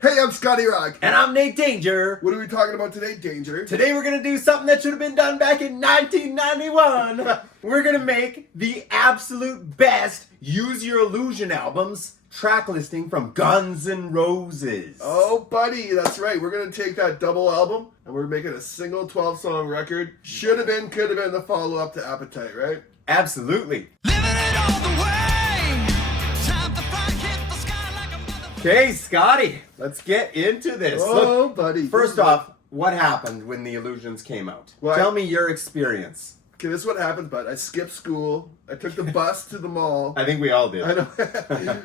Hey, I'm Scotty Rock. And I'm Nate Danger. What are we talking about today, Danger? Today we're going to do something that should have been done back in 1991. We're going to make the absolute best Use Your Illusion albums track listing from Guns N' Roses. Oh, buddy, that's right. We're going to take that double album and we're making a single 12-song record. Should have been, could have been the follow-up to Appetite, right? Absolutely. Living it all the way. Time to fly, hit the sky like a mother. Okay, Scotty, let's get into this. Oh, Look, buddy. first off, what happened when the Illusions came out? Well, Tell me your experience. Okay, this is what happened, bud. I skipped school. I took the bus to the mall. I think we all did. I know.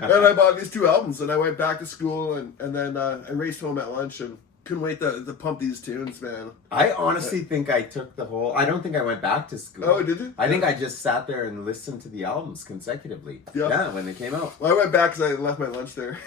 And I bought these two albums, and I went back to school, and then I raced home at lunch, and couldn't wait to pump these tunes, man. I honestly think I took the whole... I don't think I went back to school. Oh, did you? I think I just sat there and listened to the albums consecutively. Yeah. When they came out. Well, I went back because I left my lunch there.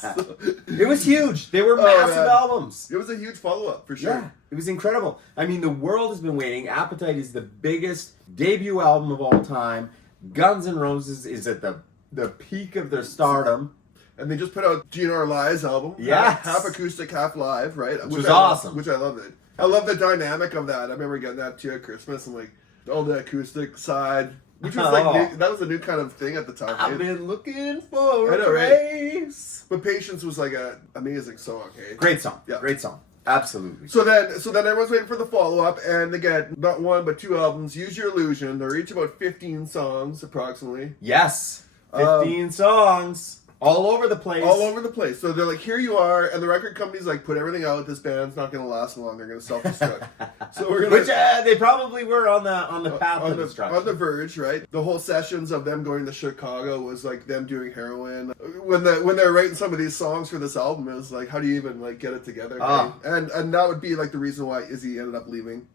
So- It was huge. They were massive man. albums. It was a huge follow-up, for sure. Yeah, it was incredible. I mean, the world has been waiting. Appetite is the biggest debut album of all time. Guns N' Roses is at the peak of their stardom. And they just put out GNR Live's album. Yes. Half acoustic, half live, right? Which was I awesome. Which I loved it. I love the dynamic of that. I remember getting that too at Christmas and like all the acoustic side. Which was like, new, that was a new kind of thing at the time. I've right? been looking for I know, a right? race. But Patience was like an amazing song, hey? Great song. Yeah. Great song. Absolutely. So then everyone's waiting for the follow-up, and again, not one, but two albums, Use Your Illusion. They're each about 15 songs, approximately. Yes. 15 songs. All over the place. All over the place. So they're like, here you are, and the record company's like, put everything out. This band's not going to last long. They're going to self-destruct. So we're going Which they probably were on the path to destruction. On the verge, right? The whole sessions of them going to Chicago was like them doing heroin. When they're writing some of these songs for this album, it was like, how do you even like get it together? Ah. Right? And that would be like the reason why Izzy ended up leaving.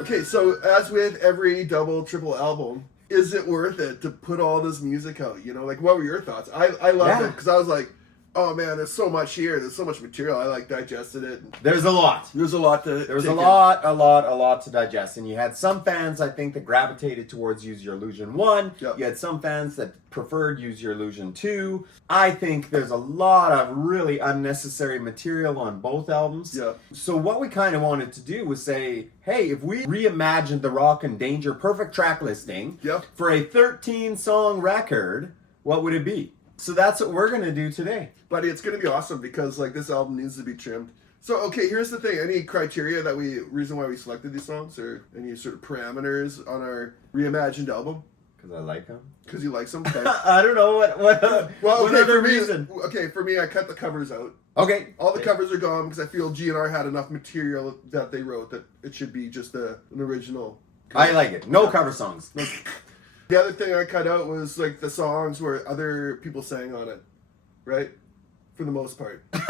Okay, so as with every double, triple album, is it worth it to put all this music out? You know, like, what were your thoughts? I loved it because I was like, oh man, there's so much here. There's so much material. I like digested it. There's a lot. There's a lot to. There was take a in. lot to digest, and you had some fans, I think, that gravitated towards Use Your Illusion 1. Yep. You had some fans that preferred Use Your Illusion 2. I think there's a lot of really unnecessary material on both albums. Yeah. So what we kind of wanted to do was say, hey, if we reimagined the Rock and Danger perfect track listing Yep. for a 13-song record, what would it be? So that's what we're going to do today. Buddy, it's going to be awesome because like this album needs to be trimmed. So, okay, here's the thing. Any criteria reason why we selected these songs or any sort of parameters on our reimagined album? Because I like them. Because you like some? Okay. I don't know what Well, what okay, other for me, reason. okay, for me, I cut the covers out. Okay. All the covers are gone because I feel GNR had enough material that they wrote that it should be just an original. I like it. No cover songs. The other thing I cut out was like the songs where other people sang on it, right? For the most part. For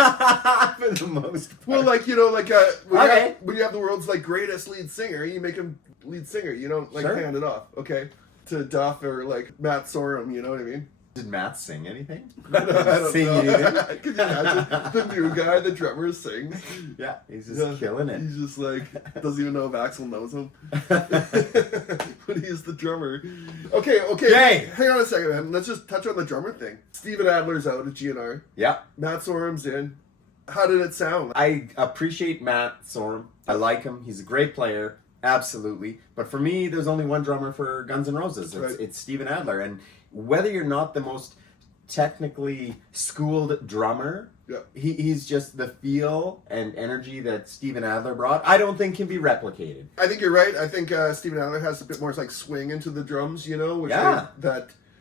the most part. Well, like, you know, like Okay. when you have the world's like greatest lead singer, you make him lead singer. You don't like Sure. hand it off, okay, to Duff or like Matt Sorum. You know what I mean? Did Matt sing anything? I don't Sing know. anything? Can you imagine the new guy, the drummer, sings? Yeah, he's just Yeah, killing it. He's just like doesn't even know if Axl knows him, but he's the drummer. Okay. Okay. Hang on a second, man. Let's just touch on the drummer thing. Steven Adler's out at GNR. Yeah. Matt Sorum's in. How did it sound? I appreciate Matt Sorum. I like him. He's a great player. Absolutely. But for me, there's only one drummer for Guns N' Roses. Right. It's Steven Adler. And whether you're not the most technically schooled drummer, Yeah. he's just the feel and energy that Steven Adler brought, I don't think can be replicated. I think you're right. I think Steven Adler has a bit more like swing into the drums, you know, which Yeah.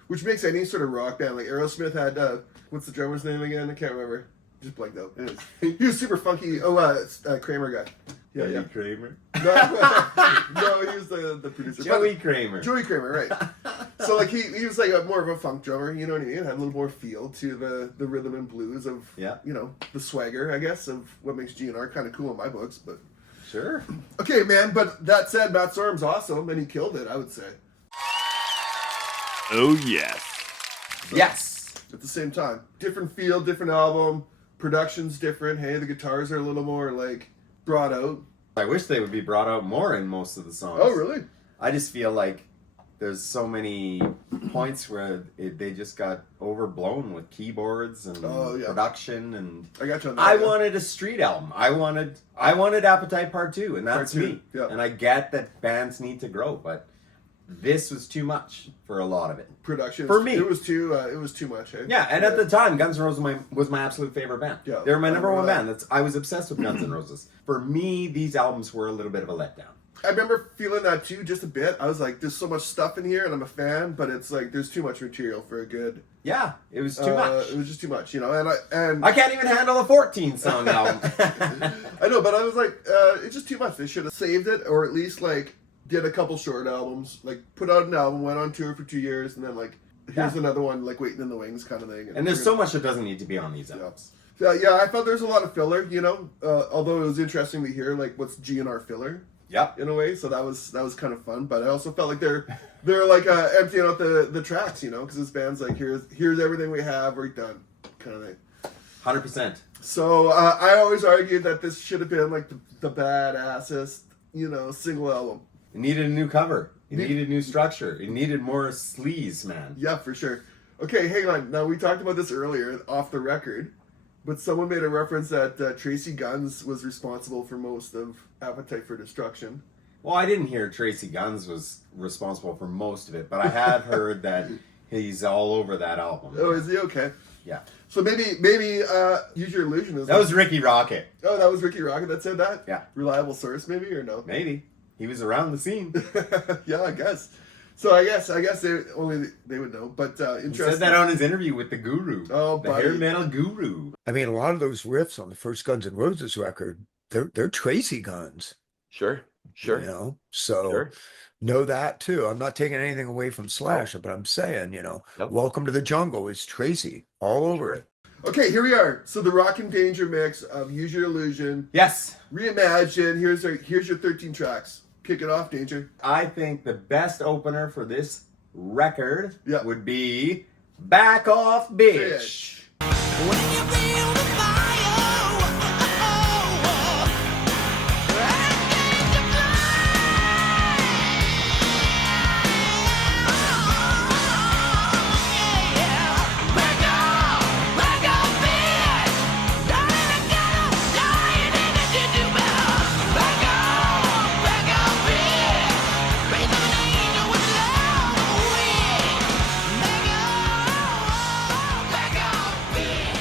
which makes any sort of rock band. Like Aerosmith had what's the drummer's name again? I can't remember. Just blanked out. Anyways, he was super funky. Oh, Kramer guy. Yeah. Kramer. No, he was the producer. Joey Kramer. Joey Kramer, right. So like he was like more of a funk drummer, you know what I mean? Had a little more feel to the rhythm and blues of, Yeah. you know, the swagger, I guess, of what makes GNR kind of cool in my books. But Sure. okay, man, but that said, Matt Sorum's awesome, and he killed it, I would say. Oh, yes. Yes. At the same time. Different feel, different album, production's different. Hey, the guitars are a little more, like, brought out. I wish they would be brought out more in most of the songs. Oh, really? I just feel like there's so many points where they just got overblown with keyboards and production, and I got you on that. I wanted a street album. I wanted Appetite Part 2, and that's Part 2, me. yeah. And I get that bands need to grow, but this was too much for a lot of it. Production for me. It was too much. Eh? Yeah, and at the time, Guns N' Roses was my absolute favorite band. Yeah, they were my number one that. band. I was obsessed with Guns N' Roses. For me, these albums were a little bit of a letdown. I remember feeling that too, just a bit. I was like, "There's so much stuff in here, and I'm a fan, but it's like there's too much material for a good." Yeah, it was too much. It was just too much, you know. And I can't even handle a 14-song album. I know, but I was like, it's just too much. They should have saved it, or at least like did a couple short albums, like put out an album, went on tour for 2 years, and then like here's another one, like waiting in the wings, kind of thing. And there's so much that doesn't need to be on these albums. Yeah, I thought there's a lot of filler, you know. Although it was interesting to hear like what's G&R filler. Yep. In a way, so that was kind of fun. But I also felt like they're like emptying out the tracks, you know, because this band's like here's everything we have, we're done, kind of thing. 100%. So I always argued that this should have been like the badassest, you know, single album. It needed a new cover. It needed new structure. It needed more sleaze, man. Yeah, for sure. Okay, hang on. Now we talked about this earlier off the record. But someone made a reference that Tracy Guns was responsible for most of Appetite for Destruction. Well, I didn't hear Tracy Guns was responsible for most of it, but I have heard that he's all over that album. Oh, is he? Okay. Yeah. So maybe Use Your Illusion is... That was Ricky Rocket. Oh, that was Ricky Rocket that said that? Yeah. Reliable source maybe, or no? Maybe. He was around the scene. Yeah, I guess. So I guess they would know, but interesting. He said that on his interview with the Guru. Oh, the buddy. hair metal guru. I mean, a lot of those riffs on the first Guns N' Roses record, they're Tracy Guns. Sure. You know, so know that too. I'm not taking anything away from Slash, but I'm saying, you know, Welcome to the Jungle is Tracy all over it. Okay, here we are. So the Rock and Danger mix of Use Your Illusion, Yes. Reimagine. Here's your 13 tracks. Kick it off, Danger. I think the best opener for this record Yeah. would be Back Off Bitch. When you feel the fire, I need to fly. Back off, bitch. Darling, you need to do better. Back off, bitch. Raise an angel with love wings. Back off, bitch.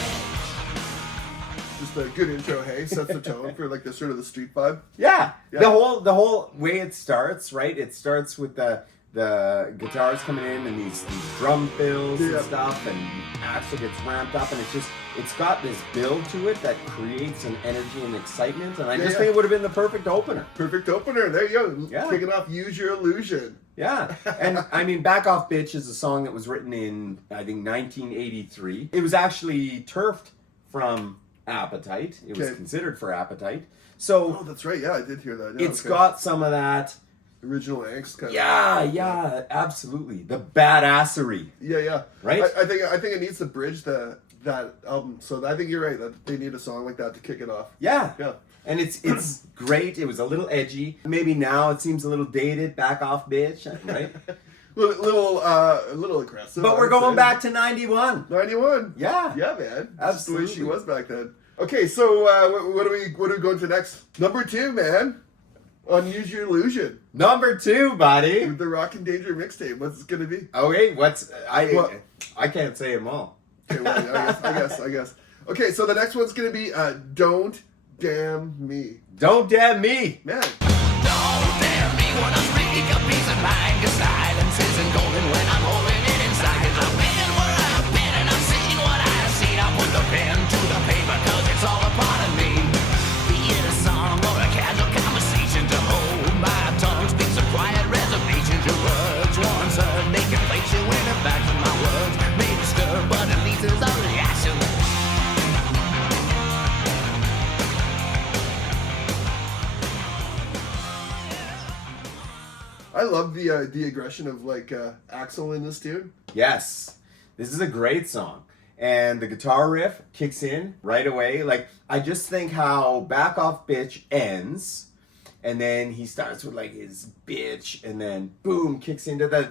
Just a good intro, hey? Sets the tone for like the sort of the street vibe. Yeah. Yeah. The whole way it starts, right? It starts with the guitars coming in and these drum fills Yeah. and stuff, and Axel gets ramped up, and it's got this build to it that creates an energy and excitement, and I just think it would have been the perfect opener. Perfect opener. There you go. Yeah. Kicking off Use Your Illusion. Yeah, and I mean, Back Off Bitch is a song that was written in, I think, 1983. It was actually turfed from Appetite. It was Okay. considered for Appetite. So Oh, that's right. Yeah, I did hear that. Yeah, it's okay. got some of that. original angst kind of. Yeah, absolutely. The badassery. Yeah. Right? I think it needs to bridge that album. So I think you're right that they need a song like that to kick it off. Yeah. Yeah. And it's great. It was a little edgy. Maybe now it seems a little dated. Back off, bitch. Right? A little aggressive. But I we're would going say. back to 91. 91. Yeah. Yeah, man. That's the way she Absolutely. was back then. Okay, so what are we going to next? Number 2, man. On Use Your Illusion. Number 2, buddy. The Rock and Danger mixtape. What's it gonna be? Okay, What? I can't say them all. Okay, well, I guess. Okay, so the next one's gonna be Don't Damn Me. Don't damn me. Man. Don't dare me when I'm speaking a piece of mind. 'Cause silence isn't golden when I'm holding it inside. 'Cause I've been where I've been and I've seen what I've seen. I put the pen to the paper 'cause it's all a part of me. Be it a song or a casual conversation, to hold my tongue speaks a quiet reservation. To words once heard, they can place you in the back of my words. May disturb, but at least there's a reaction. I love the aggression of like Axel in this tune. Yes. This is a great song. And the guitar riff kicks in right away. Like, I just think how Back Off Bitch ends And then he starts with like his bitch, and then boom, kicks into the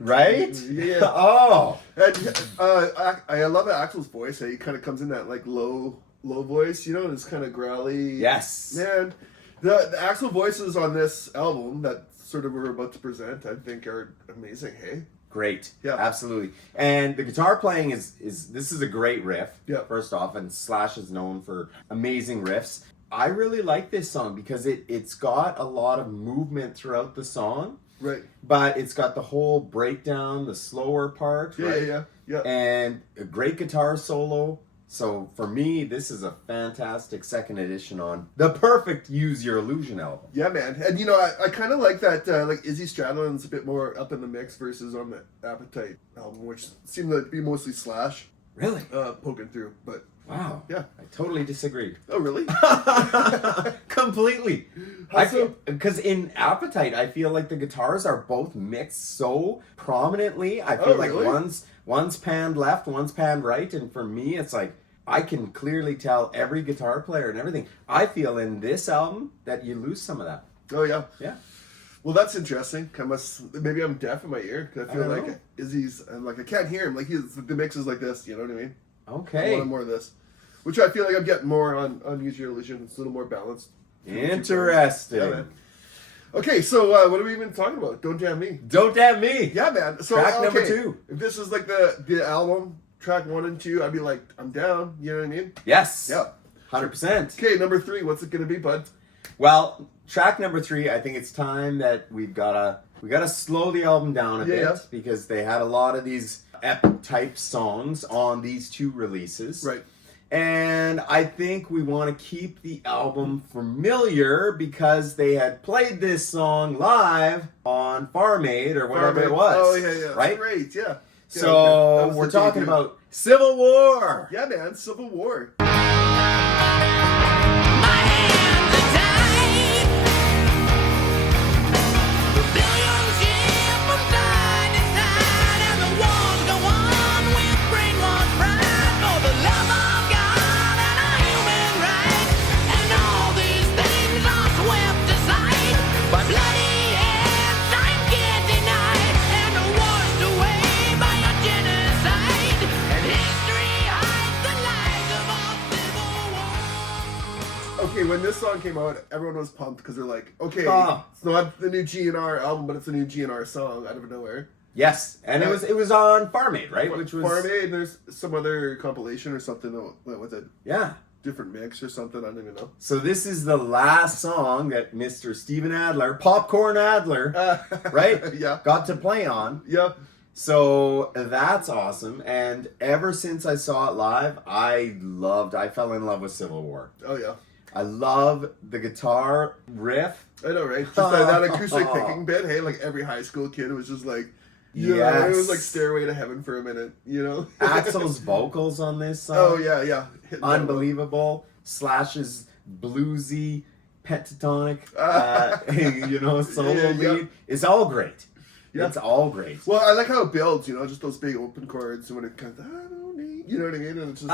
right? Yeah. Oh. And, I love Axel's voice. He kind of comes in that like low voice, you know, and it's kind of growly. Yes. Man, the Axel voices on this album that sort of we're about to present, I think, are amazing. Hey. Great. Yeah. Absolutely. And the guitar playing is this is a great riff. Yeah. First off, and Slash is known for amazing riffs. I really like this song because it's got a lot of movement throughout the song. Right. But it's got the whole breakdown, the slower part. Yeah, right? yeah. And a great guitar solo. So for me, this is a fantastic second edition on the perfect Use Your Illusion album. Yeah, man. And you know, I kind of like that, like Izzy Stradlin's a bit more up in the mix versus on the Appetite album, which seemed to be mostly Slash. Really? Poking through, but wow. yeah. I totally disagree. Oh, really? Completely. Because in Appetite, I feel like the guitars are both mixed so prominently. I feel like really? one's panned left, one's panned right, and for me, it's like I can clearly tell every guitar player and everything. I feel in this album that you lose some of that. Oh, yeah. Yeah. Well, that's interesting. Maybe I'm deaf in my ear because I feel like know. Izzy's. I'm like I can't hear him. Like the mix is like this. You know what I mean? Okay. I want more of this, which I feel like I'm getting more on Use Your Illusion. It's a little more balanced. Interesting. Yeah, man. Okay, so what are we even talking about? Don't Damn Me. Don't Damn Me. Yeah, man. So Track number 2. If this is like the album track 1 and 2, I'd be like, I'm down. You know what I mean? Yes. Yeah. 100%. Okay, number 3. What's it gonna be, bud? Well, track number 3, I think it's time that we gotta slow the album down a bit because they had a lot of these epic type songs on these 2 releases. Right. And I think we want to keep the album familiar because they had played this song live on Farm Aid or whatever it was. Oh, yeah. Right? Great, yeah. So we're talking about Civil War. Yeah, man. Civil War. My hands are tied. Rebellion ship from side to side, and the wars go on with brainwashed pride for the love of God and our human rights. And all these things are swept aside by bloody hands. Time can't deny, and are washed away by a genocide. And history hides the lies of our civil war. Okay, when this song came out, everyone was pumped because they're like, okay, it's not the new GNR album, but it's a new GNR song out of nowhere. Yes, and it was on Farm Aid, right? Which was Farm Aid, and there's some other compilation or something that with a different mix or something. I don't even know. So this is the last song that Mr. Steven Adler, Popcorn Adler, right? Yeah. Got to play on. Yeah. So that's awesome. And ever since I saw it live, I fell in love with Civil War. Oh, yeah. I love the guitar riff. I know, right? Just that acoustic picking bit. Hey, like every high school kid was just like, you know, it was like Stairway to Heaven for a minute, you know? Axl's vocals on this song. Oh, yeah. Unbelievable. Slash's bluesy, pentatonic, solo lead. It's all great. Yeah. It's all great. Well, I like how it builds, you know, just those big open chords, and when it comes, I don't need, you know what I mean? And it's just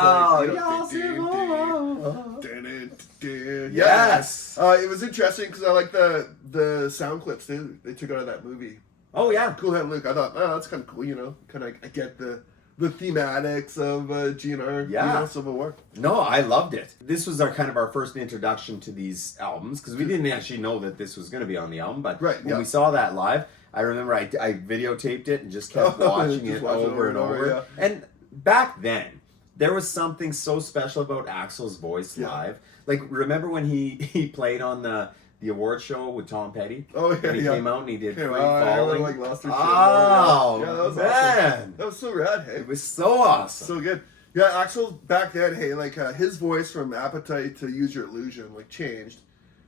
Yes. It was interesting because I like the sound clips they took out of that movie. Oh, yeah. Cool Hand Luke. I thought, that's kind of cool, you know? Kind of, I get the thematics of GNR, Civil War. No, I loved it. This was our first introduction to these albums because we didn't actually know that this was going to be on the album. But when we saw that live, I remember I videotaped it and just kept watching it over and over. Yeah. And back then, there was something so special about Axl's voice live. Like, remember when he played on the award show with Tom Petty? Oh, yeah. And he came out and he did Free Falling. Falling. Like, lost her shit. Oh, yeah, that was man. Awesome. That was so rad, hey. It was so awesome. So good. Yeah, Axl, back then, hey, like, his voice from Appetite to Use Your Illusion, like, changed.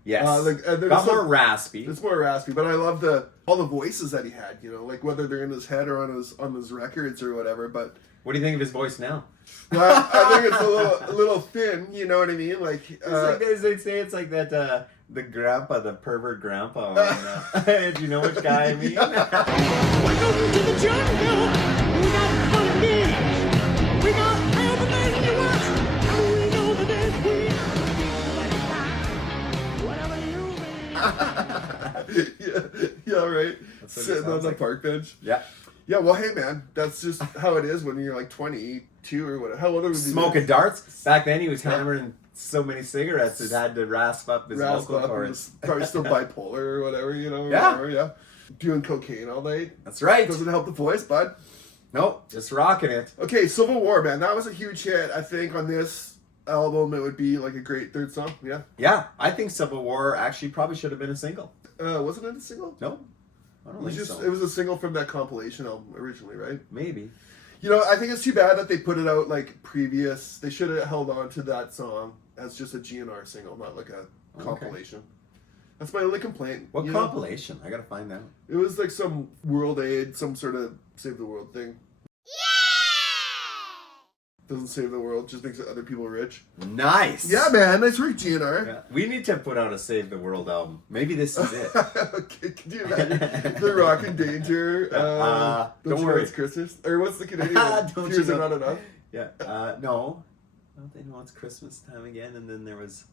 Yes. Got more raspy. It's more raspy, but I love all the voices that he had, you know, like whether they're in his head or on his records or whatever, but... What do you think of his voice now? Well, I think it's a little thin, you know what I mean? Like, it's like they say it's like that, the pervert grandpa. Do you know which guy I mean? Welcome to the jungle. We got fun and games. We got everything you want. And we know that it's Sitting on the park bench. Yeah. Yeah, well, hey, man, that's just how it is when you're like 22 or whatever. How old are we? Smoking darts. Back then, he was hammering so many cigarettes it had to rasp up his vocal cords. Probably still bipolar or whatever, you know. Yeah. Whatever, yeah. Doing cocaine all night. That's right. Doesn't help the voice, bud. Nope, just rocking it. Okay, Civil War, man. That was a huge hit. I think on this album, it would be like a great third song. Yeah. Yeah, I think Civil War actually probably should have been a single. Wasn't it a single? No, I don't think so. It was a single from that compilation album originally, right? Maybe. You know, I think it's too bad that they put it out like previous. They should have held on to that song as just a GNR single, not like a compilation. That's my only complaint. What compilation? I gotta find out. It was like some World Aid, some sort of Save the World thing. Doesn't save the world, just makes other people rich. Nice. Yeah, man. Nice work, GNR. Yeah. We need to put out a Save the World album. Maybe this is it. Okay, can you imagine? The Rock N8 Danger. Don't you worry. Know it's Christmas? Or what's the Canadian one? Don't Tears you Are know? Not Enough? Yeah. No. Don't they know it's Christmas time again? And then there was.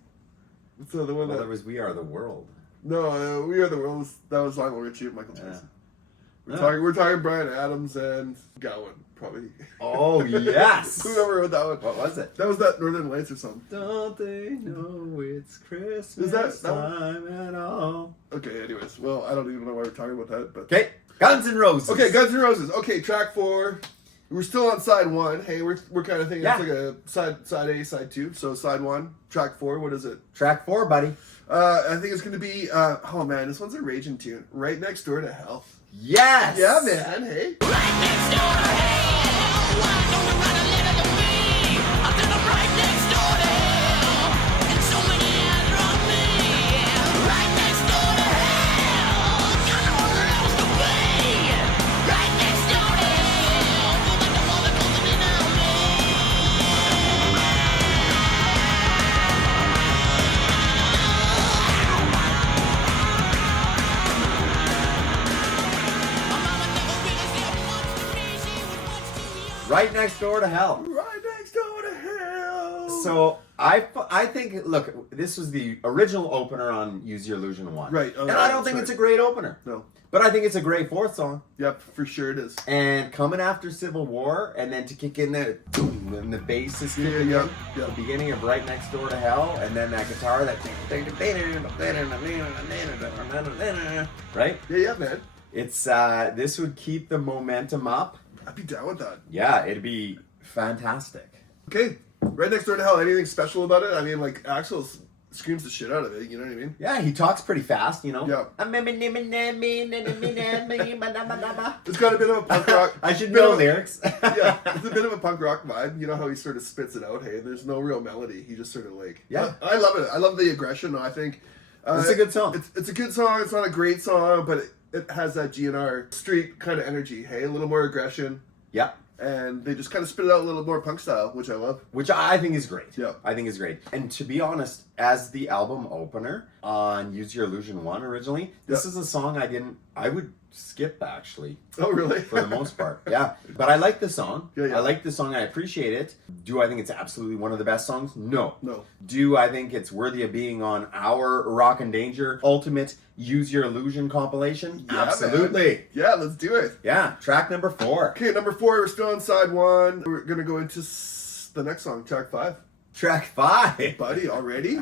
So the one Well, there was We Are the World. No, We Are the World. That was Lionel Richie and Michael Jackson. We're talking Bryan Adams and Gowan, probably. Oh, yes. Whoever wrote that one. What was it? That was that Northern Lights or something. Don't they know it's Christmas Is that time at all? Okay, anyways. Well, I don't even know why we're talking about that, but... Okay, Guns N' Roses. Okay, Guns N' Roses. Okay, track 4. We're still on side 1. Hey, we're kind of thinking it's like a side A, side 2. So side 1, track 4, what is it? Track 4, buddy. I think it's going to be... oh, man, this one's a raging tune. Right Next Door to Hell. Yes! Yeah, man, hey. Right next door to hell. Why don't you run a little to me? I said I'm right next door to hell. And so many eyes are on me. Right next door to hell. Got nowhere else to be. Right next door to hell. Feel like the water closing in on me. Right Next Door to Hell. Right Next Door to Hell. So I think, look, this was the original opener on Use Your Illusion 1. Right. And I don't think it's a great opener. No. But I think it's a great fourth song. Yep, for sure it is. And coming after Civil War, and then to kick in the boom, and the bass is kicking in, the beginning of Right Next Door to Hell, and then that guitar, that right? Yeah, man. It's this would keep the momentum up. I'd be down with that. Yeah, it'd be fantastic. Okay, Right Next Door to Hell. Anything special about it? I mean, like Axl screams the shit out of it. You know what I mean? Yeah, he talks pretty fast, you know. Yeah. It's got a bit of a punk rock. I should know lyrics. Yeah, it's a bit of a punk rock vibe. You know how he sort of spits it out. Hey, there's no real melody. He just sort of like. Yeah. I love it. I love the aggression. I think. It's a good song. It's a good song. It's not a great song, but it has that GNR street kind of energy. Hey, a little more aggression. Yeah. And they just kind of spit it out a little more punk style, which I love. Which I think is great. Yeah. I think is great. And to be honest, as the album opener on Use Your Illusion 1 originally, this is a song I would skip actually. Oh, really? For the most part. Yeah. But I like the song. Yeah. I like the song. I appreciate it. Do I think it's absolutely one of the best songs? No. No. Do I think it's worthy of being on our Rock N Danger Ultimate Use Your Illusion compilation? Yeah, Absolutely. Man. Yeah, let's do it. Yeah. Track number 4. Okay, number 4, we're still on side 1. We're going to go into the next song, track 5. Track 5. Buddy, already?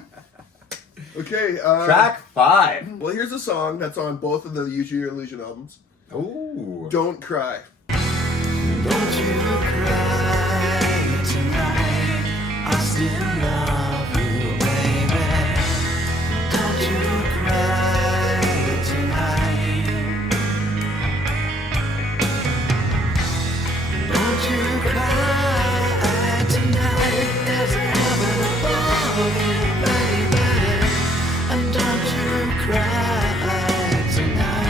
Okay. Track 5. Well, here's a song that's on both of the Use Your Illusion albums. Ooh. Don't Cry. Don't you cry tonight. I still love you, baby. Don't you cry tonight. Don't you cry tonight. There's a heaven above you, baby. And don't you cry tonight.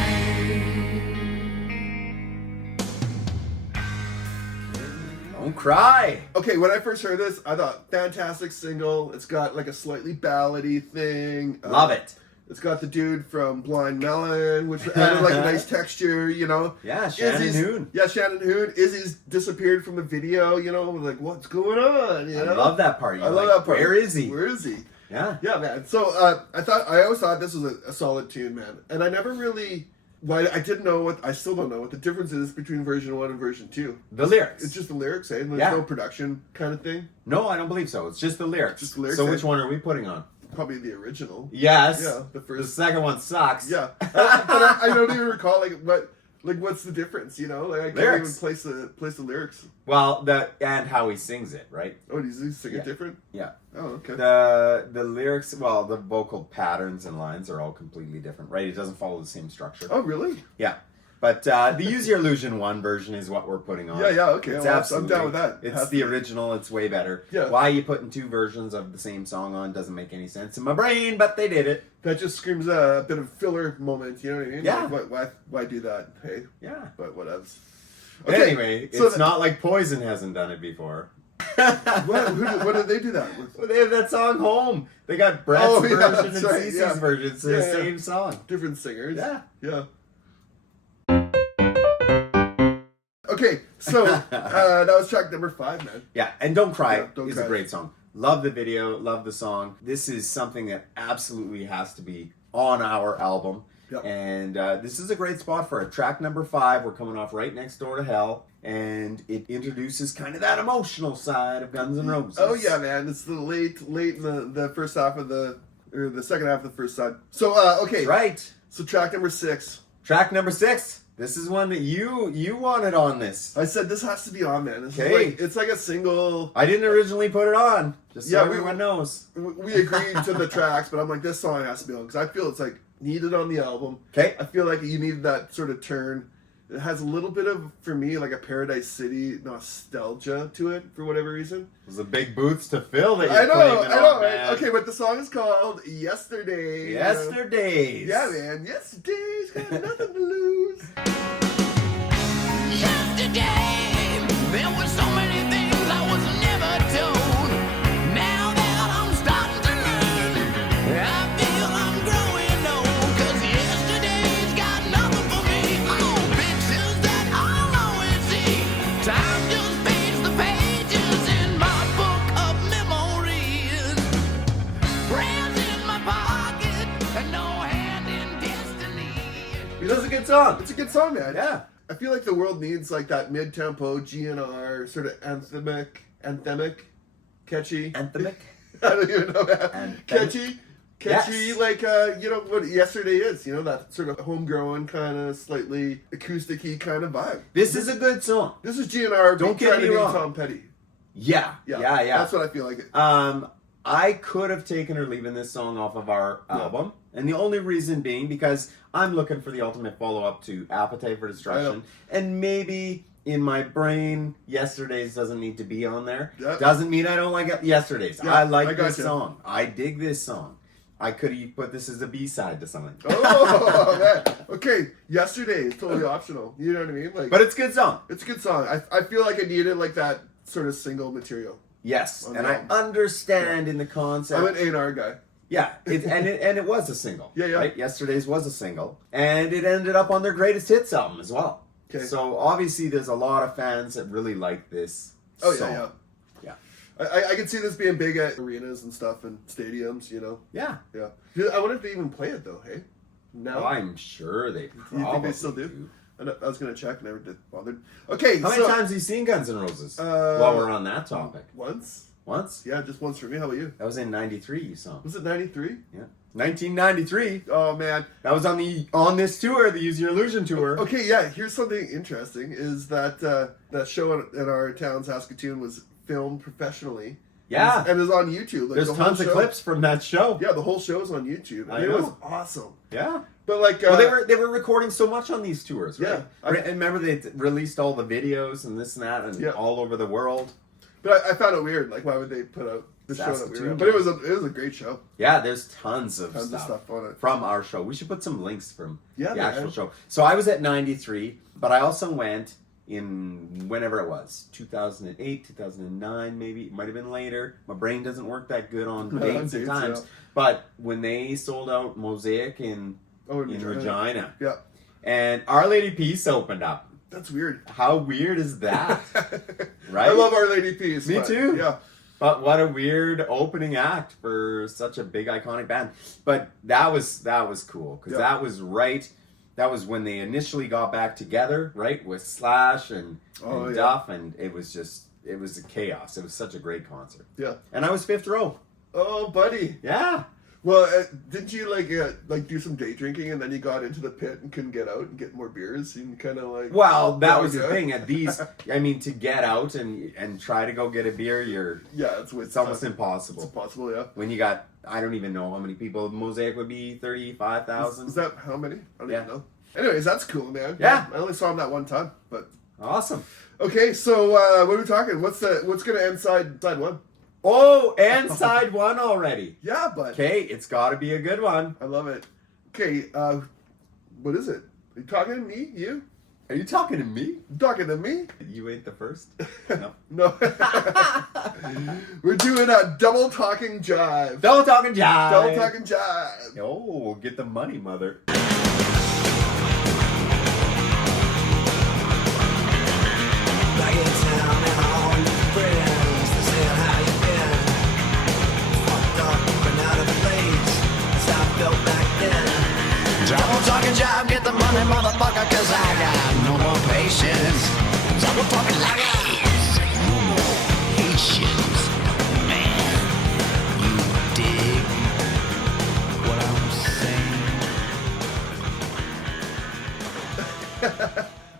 Don't cry. Okay, when I first heard this, I thought, fantastic single. It's got like a slightly ballady thing. Love it. It's got the dude from Blind Melon, which added like a nice texture, you know. Yeah, Shannon Hoon. Yeah, Shannon Hoon. Izzy's disappeared from the video, you know, like, what's going on? You know? I love that part. I love that part. Where is he? Where is he? Yeah. Yeah, man. So I always thought this was a solid tune, man. And I never really Well, I didn't know I still don't know what the difference is between version 1 and version 2. The lyrics. It's just the lyrics, eh? There's no production kind of thing? No, I don't believe so. It's just the lyrics. Just the lyrics, so which one are we putting on? Probably the original. Yes. Yeah, the first. The second one sucks. Yeah. But I don't even recall, what's the difference, you know? Like, I can't Lyrics. even place the lyrics. Well, and how he sings it, right? Oh, does he sing it different? Yeah. Oh, okay. The lyrics, well, the vocal patterns and lines are all completely different, right? It doesn't follow the same structure. Oh, really? Yeah. But the Use Your Illusion 1 version is what we're putting on. Yeah, okay. It's Well, absolutely, I'm down with that. It's the original. It's way better. Yeah. Why are you putting 2 versions of the same song on doesn't make any sense in my brain, but they did it. That just screams a bit of filler moment, you know what I mean? Yeah. Like, why do that? Hey? Yeah. But whatevs. Anyway, it's not like Poison hasn't done it before. What did they do that with? Well, they have that song Home. They got Brett's version and Cece's version. It's the same song. Different singers. Yeah. Yeah. Okay, so that was track number 5, man. Yeah, and Don't Cry Don't is Cry. a great song. Love the video, love the song. This is something that absolutely has to be on our album. Yep. And this is a great spot for it. Track number 5, we're coming off Right Next Door to Hell. And it introduces kind of that emotional side of Guns N' Roses. Oh yeah, man! It's the late in the first half of the second half of the first side. So okay, That's right. So track number 6. Track number 6. This is one that you wanted on this. I said this has to be on, man. Okay. It's like a single. I didn't originally put it on, just so Yeah, everyone knows. We agreed to the tracks, but I'm like, this song has to be on because I feel it's like needed on the album. Okay. I feel like you needed that sort of turn. It has a little bit of, for me, like a Paradise City nostalgia to it for whatever reason. There's a big boots to fill that I you're know, claiming on, right? man. Okay, but the song is called Yesterday. Yesterdays. Yeah, man. Yesterday's got nothing to lose. Yesterday, there were so many things I was never told. Now that I'm starting to learn, I feel I'm growing old. 'Cause yesterday's got nothing for me. Oh, pictures that I'll always see. Time just fades the pages in my book of memories. Prayers in my pocket and no hand in destiny. That's a good song. It's a good song, man. Yeah. I feel like the world needs like that mid-tempo GNR sort of anthemic, catchy. Anthemic? I don't even know that. Anthemic? Catchy, Yes. like you know what Yesterday is. You know, that sort of homegrown kind of slightly acoustic-y kind of vibe. This is a good song. This is GNR. Don't get trying me to be wrong. Tom Petty. Yeah. That's what I feel like. I could have taken or leaving this song off of our album. And the only reason being because I'm looking for the ultimate follow-up to Appetite for Destruction. And maybe in my brain, Yesterdays doesn't need to be on there. Yep. Doesn't mean I don't like Yesterdays. Yeah, I like I this gotcha. song. I dig this song. I could have put this as a B-side to something. Oh, man. Okay, Yesterday is totally optional. You know what I mean? Like, But it's a good song. it's a good song. I feel like I needed like that sort of single material. Yes. On And the I album. understand in the concept. I'm an A&R guy. Yeah, and it was a single. Yeah. Right? Yesterday's was a single, and it ended up on their greatest hits album as well. Okay. So obviously, there's a lot of fans that really like this. Oh song. yeah. I can see this being big at arenas and stuff and stadiums. You know. Yeah. I wonder if they even play it though. Hey. No. Oh, I'm sure they probably You think they still do? I was gonna check. Never did bother. Okay. How many times have you seen Guns N' Roses? While we're on that topic. Once. Once? Yeah, just once for me. How about you? That was in '93. You saw. Was it 93? Yeah. 1993. Oh man. That was on this tour, the Use Your Illusion tour. Okay, yeah. Here's something interesting: is that that show in our town, Saskatoon, was filmed professionally. Yeah. and it's on YouTube. Like, There's the whole tons of show. clips from that show. Yeah, the whole show is on YouTube. I And it was know. awesome. Yeah. But like, Well, they were recording so much on these tours, right? Yeah. And remember they released all the videos and this and that and Yeah. all over the world. But I found it weird. Like, why would they put out the show that we were Saskatoon. in? But it was a great show. Yeah, there's tons of Tons of stuff on it. from our show. We should put some links from Yeah, the actual man. show. So I was at 93, but I also went in whenever it was, 2008, 2009, maybe. It might have been later. My brain doesn't work that good on dates and Dates, times. yeah. But when they sold out Mosaic in Oh, Regina, Yeah, and Our Lady Peace opened up. that's weird. How weird is that? Right? I love Our Lady Peace. Me but, too. Yeah. But what a weird opening act for such a big iconic band. But that was cool because Yeah. that was right That was when they initially got back together, right, with Slash and Duff, and it was a chaos. It was such a great concert. Yeah. And I was fifth row. Oh, buddy. Yeah. Well, didn't you like do some day drinking and then you got into the pit and couldn't get out and get more beers and kind of like? Well, that was the thing. At these, I mean, to get out and try to go get a beer, it's almost impossible. It's impossible, yeah. When you got, I don't even know how many people. Mosaic would be 35,000. Is that how many? I don't even know. Anyways, that's cool, man. Yeah. I only saw him that one time, but awesome. Okay, so what are we talking? What's gonna end side one? Oh, and side one already. Yeah, but okay, it's got to be a good one. I love it. Okay, what is it? Are you talking to me? You? Are you talking to me? You talking to me? You ain't the first. No. No. We're doing a double talking jive. Double talking jive. Double talking jive. Oh, get the money, mother. Back in town and all your friends, they said how you been. Fucked up and out of place, that's how I felt back then. Double talking job, get the money, motherfucker, cause I got no more patience. Double talking like no more patience. Man, you dig what I'm saying?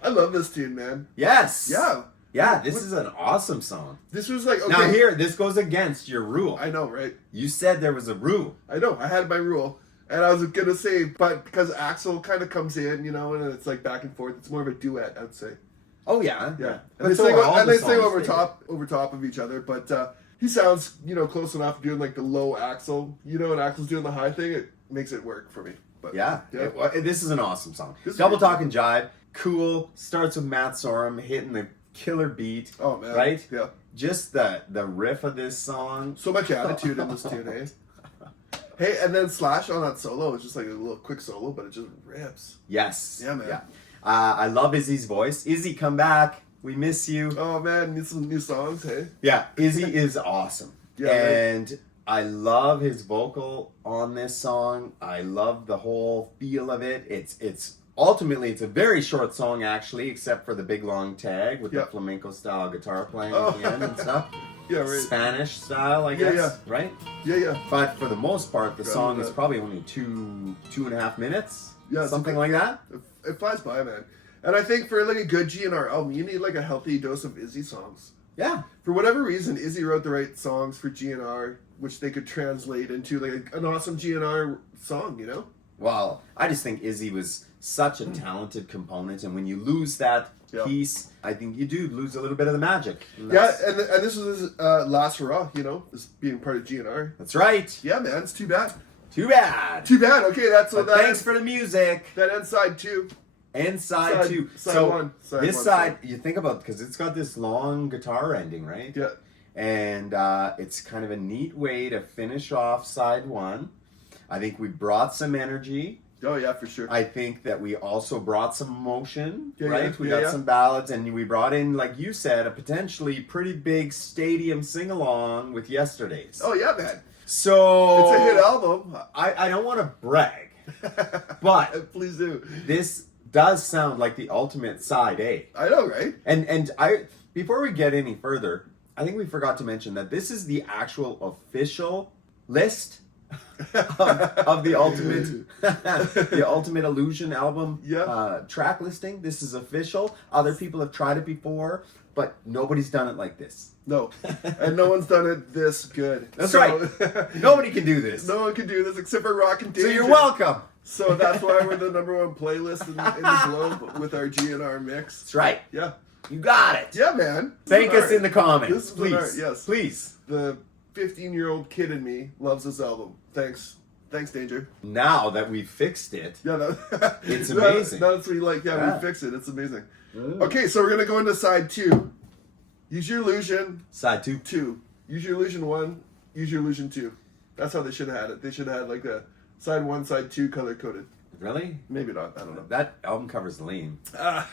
I love this tune, man. Yes. Yeah. Yeah, this is an awesome song. This was like, okay. Now here, this goes against your rule. I know, right? You said there was a rule. I know, I had my rule. And I was gonna say, but because Axel kind of comes in, you know, and it's like back and forth, it's more of a duet, I'd say. Oh yeah. Yeah. But And so they are all the sing over songs, top of each other, but he sounds, you know, close enough doing like the low Axel, you know, and Axel's doing the high thing, it makes it work for me. But Yeah. This is an awesome song. This is Double great. Talking Jive, cool. Starts with Matt Sorum hitting the killer beat. Oh man. Right? Yeah. Just the riff of this song. So much attitude in this tune, eh? Hey, and then Slash on that solo is just like a little quick solo, but it just rips. Yes. Yeah, man. Yeah. I love Izzy's voice. Izzy, come back. We miss you. Oh man, need some new songs, hey? Yeah, Izzy is awesome. Yeah, right. And I love his vocal on this song. I love the whole feel of it. It's ultimately it's a very short song actually, except for the big long tag with the Yep. flamenco style guitar playing Oh. at the end and stuff. Yeah, right. Spanish style, I Yeah, guess. Right? Yeah. But for the most part, the Got song it. is probably only two and a half minutes. Yeah, it's something okay. like that. It flies by, man. And I think for like a good GNR album, you need like a healthy dose of Izzy songs. Yeah. For whatever reason, Izzy wrote the right songs for GNR, which they could translate into like an awesome GNR song, you know? Well, I just think Izzy was such a talented component, and when you lose that Yeah. piece, I think you do lose a little bit of the magic. And Yeah, that's- and this was his last hurrah, you know, this being part of GNR. That's right. Yeah, man, it's too bad. Too bad. Too bad. Okay, that's what But that thanks for the music. that ends side two. And side two. Side So one. Side this one, side, you think about, because it's got this long guitar ending, right? Yeah. And it's kind of a neat way to finish off side one. I think we brought some energy. Oh yeah, for sure. I think that we also brought some emotion, Yeah, right? yeah, We yeah, got yeah. some ballads, and we brought in, like you said, a potentially pretty big stadium sing-along with Yesterday's. Oh yeah, man. So It's a hit album. I don't want to brag, but Please do. this does sound like the ultimate side A. I know, right? And I before we get any further, I think we forgot to mention that this is the actual official list of the ultimate illusion album Yeah. track listing. This is official. Other people have tried it before, but nobody's done it like this. No, and no one's done it this good. That's right. Nobody can do this. No one can do this except for Rock and Danger. So you're welcome. So that's why we're the #1 playlist in the globe with our GNR mix. That's right. Yeah. You got it. Yeah, man. Thank This is us an in the comments, This is an please. art, yes. Please. The 15-year-old kid in me loves this album. Thanks, Danger. Now that we've fixed it, Yeah, that, It's amazing. That's what you like. Yeah, Yeah. we fixed it. It's amazing. Okay, so we're gonna go into side 2. Use your illusion side 2. 2. Use your illusion 1. Use your illusion 2. That's how they should have had it. They should have had like a side 1, side 2 color coded. Really? Maybe not. I don't know. That album cover's lame. I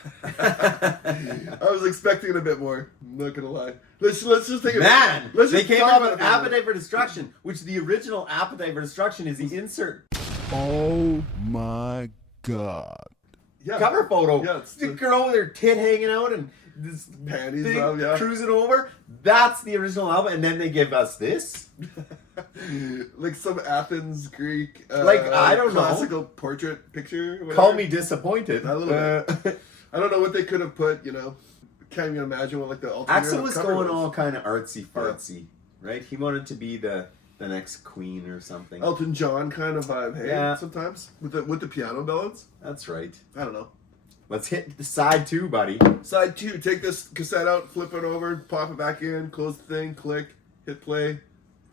was expecting a bit more. I'm not gonna lie. Let's just take a Man, Let's they just came talk up about with it for a minute. Appetite for Destruction, which the original Appetite for Destruction is the insert. Oh my God. cover photo. Yeah, it's the girl with her tit hanging out and this panties thing up, yeah. cruising over. That's the original album, and then they give us this. Like some Athens Greek, I don't know, classical portrait picture. Whatever. Call me disappointed. A little bit. I don't know what they could have put. You know, can't even imagine what like the ultimate. Axl was going all kind of artsy fartsy, right? He wanted to be the next Queen or something. Elton John kind of vibe. Hey, Yeah. sometimes with the piano ballads. That's right. I don't know. Let's hit the side 2, buddy. Side 2, take this cassette out, flip it over, pop it back in, close the thing, click, hit play.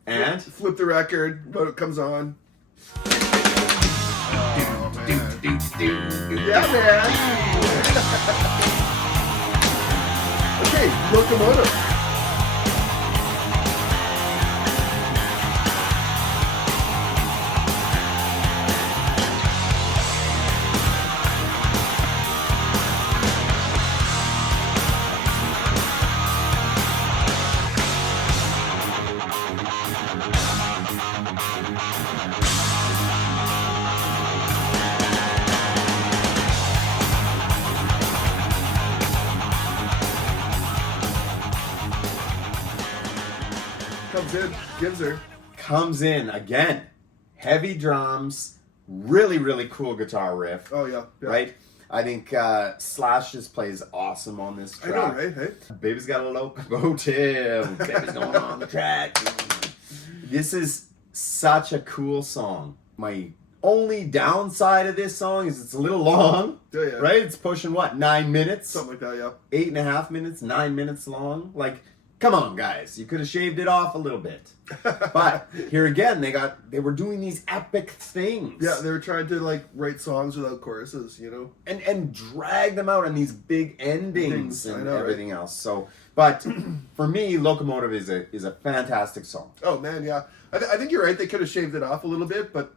And? Flip the record, but it comes on. Oh, man. Yeah, man. Okay, Locomotive. Comes in, gives her. Comes in again. Heavy drums, really, really cool guitar riff. Oh, yeah. Right? I think Slash just plays awesome on this track. I know, right? Hey? Baby's got a locomotive. Baby's going on the track. This is such a cool song. My only downside of this song is it's a little long. Yeah, yeah. Right? It's pushing what, 9 minutes? Something like that, yeah. 8.5 minutes, 9 minutes long. Like, come on, guys. You could have shaved it off a little bit. But here again, they were doing these epic things. Yeah, they were trying to like write songs without choruses, you know? And drag them out on these big endings and I know, everything else. So, but for me, Locomotive is a fantastic song. Oh, man, yeah. I think you're right. They could have shaved it off a little bit, but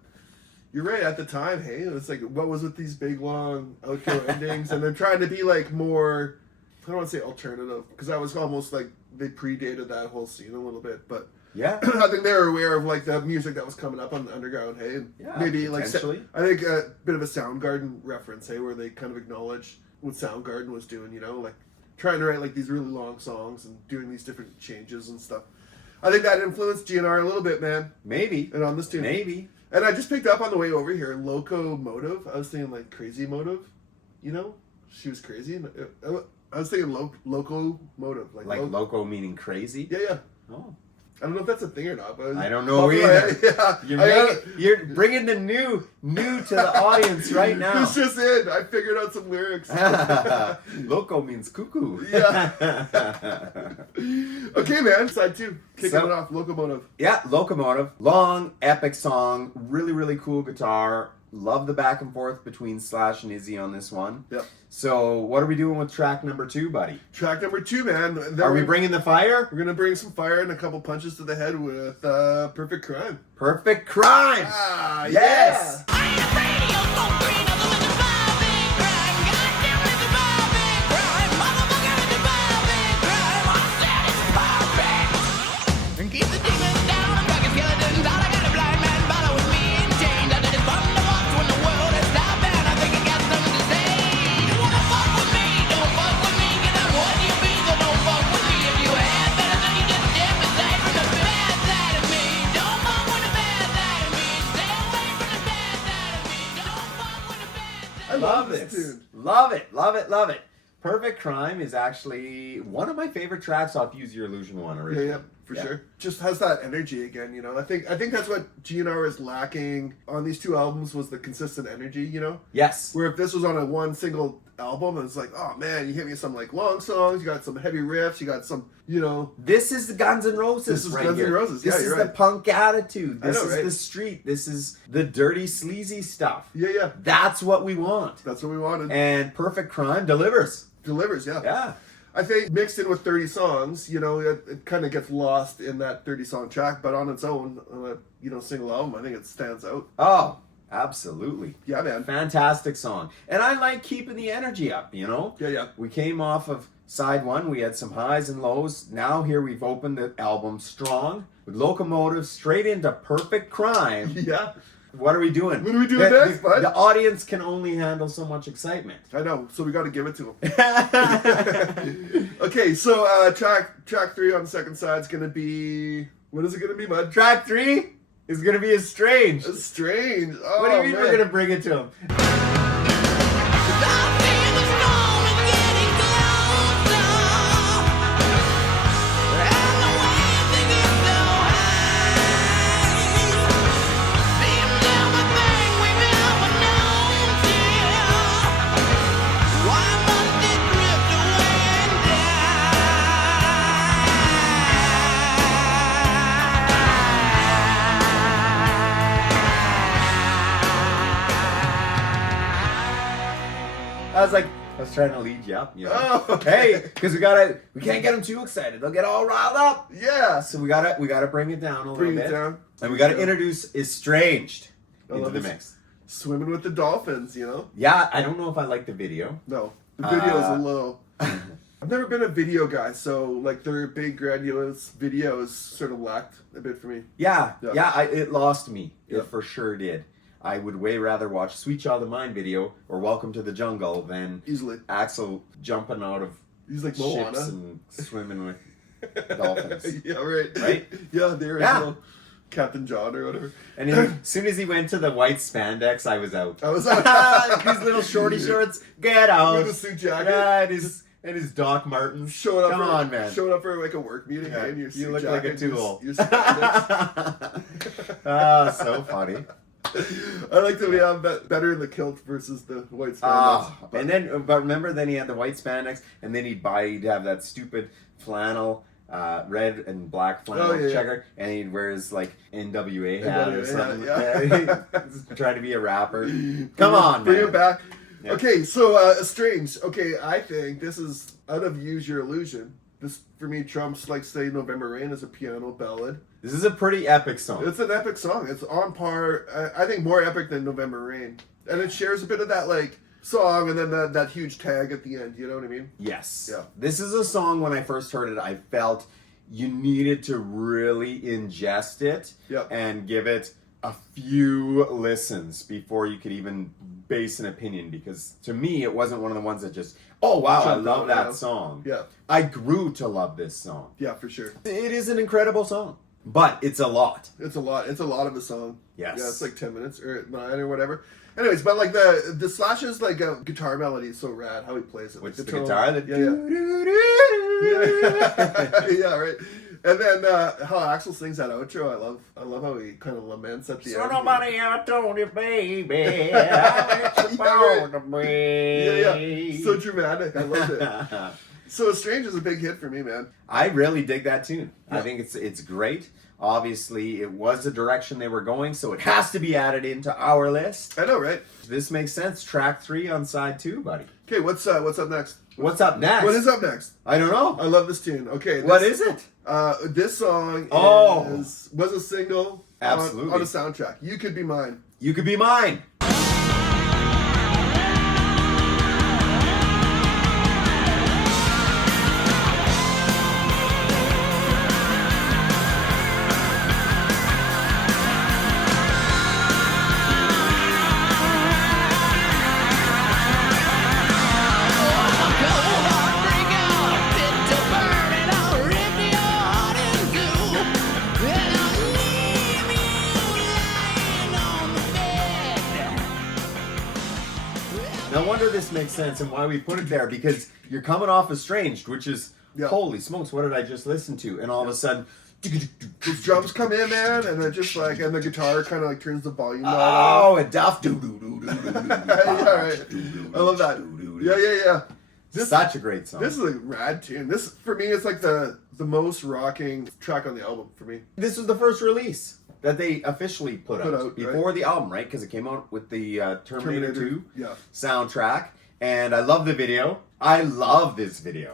you're right. At the time, hey, it was like, what was with these big, long outro endings? And they're trying to be like more, I don't want to say alternative, because that was almost like they predated that whole scene a little bit, but Yeah. I think they were aware of like the music that was coming up on the underground, hey, and Yeah, maybe like potentially. I think a bit of a Soundgarden reference, hey, where they kind of acknowledged what Soundgarden was doing, you know, like trying to write like these really long songs and doing these different changes and stuff. I think that influenced GNR a little bit, man. Maybe. And on this tune, Maybe. And I just picked up on the way over here, Locomotive. I was thinking like Crazy Motive, you know, she was crazy. I was thinking Locomotive, Like loco meaning crazy? Yeah, yeah. Oh. I don't know if that's a thing or not, but I don't know either. Yeah, You're bringing the new to the audience right now. It's just it. I figured out some lyrics. Loco means cuckoo. Yeah. Okay, man. Side 2. Kicking it off. Locomotive. Yeah, Locomotive. Long, epic song. Really, really cool guitar. Love the back and forth between Slash and Izzy on this one. Yep. So, what are we doing with track number 2, buddy? Track number 2, man. Then Are we bringing the fire? We're going to bring some fire and a couple punches to the head with Perfect Crime. Perfect Crime! Ah, Yes! yeah. I ain't afraid of your phone green, other than the big crime. Goddamn, it's a big crime. Motherfucker, it's a big crime. I said it's perfect. And keep the demons down and fucking skeletons out. I got a blind man following me in chains. I did it fun to watch when the world is stopping. I think I got something to say. You wanna fuck with me? Don't fuck with me, 'cause I'm what you be, so don't fuck with me. If you had better than you just dip aside from the bad side of me. Don't fuck with the bad side of me. Stay away from the bad side of me. Don't fuck with the bad side. I Love this this. tune. Love it, love it, love it. Perfect Crime is actually one of my favorite tracks off Use Your Illusion 1 Yeah, originally. yeah, for sure. Just has that energy again, you know. I think that's what GNR is lacking on these 2 albums was the consistent energy, you know. Yes. Where if this was on a one single album, it's like, oh man, you hit me with some like long songs, you got some heavy riffs, you got some, you know. This is the Guns N' Roses. This is right Guns N' here. Roses. This Yeah, is you're the right. punk attitude. I This know, is right? the street. This is the dirty, sleazy stuff. Yeah, yeah. That's what we want. That's what we wanted. And Perfect Crime delivers. Delivers, yeah. Yeah. I think mixed in with 30 songs, you know, it kind of gets lost in that 30 song track, but on its own, on a, you know, single album, I think it stands out. Oh, absolutely. Yeah, man. Fantastic song. And I like keeping the energy up, you know? Yeah, yeah. We came off of side 1. We had some highs and lows. Now here we've opened the album strong with Locomotive straight into Perfect Crime. Yeah. What are we doing? What are we doing next, bud? The audience can only handle so much excitement. I know, so we got to give it to them. Okay, so track 3 on the second side is gonna be, what is it gonna be, bud? Track 3 is gonna be Estranged. Strange. Oh, What do you mean man. we're gonna bring it to him? I was trying to lead you up. You know? Oh, Hey, because we can't get them too excited. They'll get all riled up. Yeah. So we gotta bring it down a little Bring bit. it down. And we gotta introduce Estranged I into love the this. mix. Swimming with the Dolphins, you know? Yeah, I don't know if I like the video. No. The video's a little... I've never been a video guy, so like their big grandiose videos sort of lacked a bit for me. Yeah, Yeah. it lost me. Yeah. It for sure did. I would way rather watch Sweet Child of Mine video or Welcome to the Jungle than Easily. Axel jumping out of He's like ships Moana. and swimming with dolphins. Yeah, right. Right? Yeah, the original Captain John or whatever. And as soon as he went to the white spandex, I was out. I was These little shorty shorts, get out. with a suit jacket. Yeah, and his Doc Martens. Showing up Come for, on, man. Showing up for like a work meeting. Yeah, And your you suit look like a jacket, tool. Your spandex. Ah, so funny. I like that we have better in the kilt versus the white spandex. But remember, then he had the white spandex, and then he'd have that stupid flannel, red and black flannel checker, and he'd wear his like NWA hat or something. Yeah. Trying to be a rapper. Come on, Bring man. it back. Yeah. Okay, so Estranged. Okay, I think this is out of Use Your Illusion. This, for me, trumps, like, say, November Rain as a piano ballad. This is a pretty epic song. It's an epic song. It's on par, I think, more epic than November Rain. And it shares a bit of that, like, song and then that huge tag at the end. You know what I mean? Yes. Yeah. This is a song, when I first heard it, I felt you needed to really ingest it Yep. and give it a few listens before you could even base an opinion, because to me it wasn't one of the ones that just, oh wow, I Jumped love out, that yeah. song. Yeah. I grew to love this song. Yeah, for sure. It is an incredible song, but it's a lot. It's a lot. It's a lot of a song. Yes. Yeah, it's like 10 minutes or 9 or whatever. Anyways, but like the Slash's like guitar melody is so rad how he plays it. Which like the tone. guitar? Yeah, right. And then how Axel sings that outro, I love how he kind of laments at the So end. nobody ever told you, baby, how it's supposed to be. Yeah. So dramatic. I love it. So Strange is a big hit for me, man. I really dig that tune. Yeah. I think it's great. Obviously, it was the direction they were going, so it has to be added into our list. I know, right? This makes sense. Track 3 on side 2, buddy. Okay, what's up next? What's up next? What is up next? I don't know. I love this tune. Okay, What is it? This song Oh. was a single Absolutely. on a soundtrack. You Could Be Mine. You Could Be Mine. No wonder this makes sense and why we put it there, because you're coming off Estranged, which is, Yeah. holy smokes, what did I just listen to? And all of a sudden, Those drums come in, man, and then just like, and the guitar kind of like turns the volume down. oh, and Duff. Yeah, right. I love that. Yeah. Such a great song. This is a rad tune. This, for me, it's like the most rocking track on the album for me. This was the first release that they officially put out right? before the album, right? Because it came out with the Terminator 2 Yeah. soundtrack. And I love the video. I love this video.